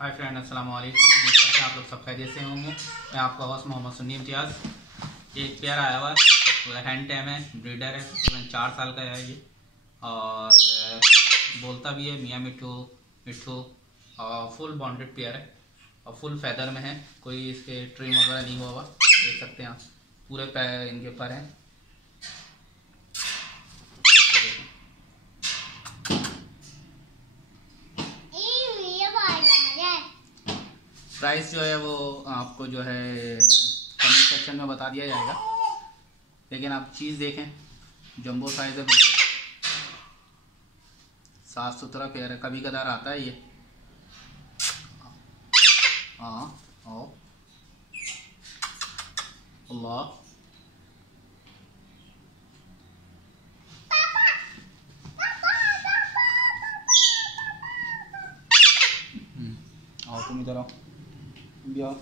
Hi friend, अस्सलाम वालेकुम। उम्मीद करते हैं आप लोग सब खैरियत से होंगे। मैं आपका होस्ट मोहम्मद सुन्नी इम्तियाज़। ये एक प्यारा आया हुआ है, हैंड टैम है, ब्रीडर है, तकरीबन 4 साल का है ये। और बोलता भी है मियाँ मिट्ठू मिट्ठू। और फुल बॉन्डेड पेयर है और फुल फैदर में है, कोई इसके ट्रिम वगैरह नहीं हुआ हुआ, देख सकते हैं आप। पूरे पैर इनके पर हैं। प्राइस जो है वो आपको जो है कमेंट सेक्शन में बता दिया जाएगा, लेकिन आप चीज़ देखें, जंबो साइज है, बिल्कुल साफ़ सुथरा पेयर है। कभी कदार आता है ये। हाँ, आओ अल्लाह। आओ तुम इधर आओ, भी आओ।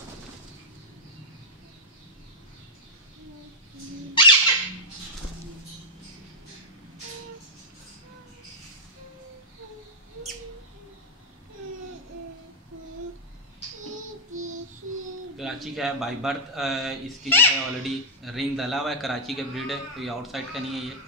कराची का है बाई बर्थ। इसकी जो है ऑलरेडी रिंग डला हुआ है, कराची का ब्रीड है, तो ये आउटसाइड का नहीं है ये।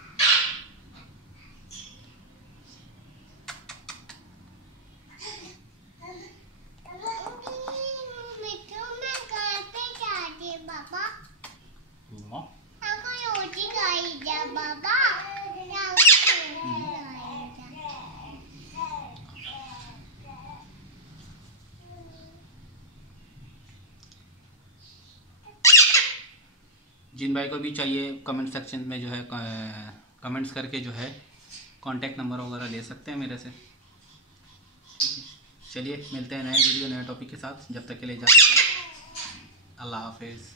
जिन भाई को भी चाहिए कमेंट सेक्शन में जो है कमेंट्स करके जो है कांटेक्ट नंबर वगैरह ले सकते हैं मेरे से। चलिए मिलते हैं नए वीडियो नए टॉपिक के साथ। जब तक के लिए इजाज़त, अल्लाह हाफिज़।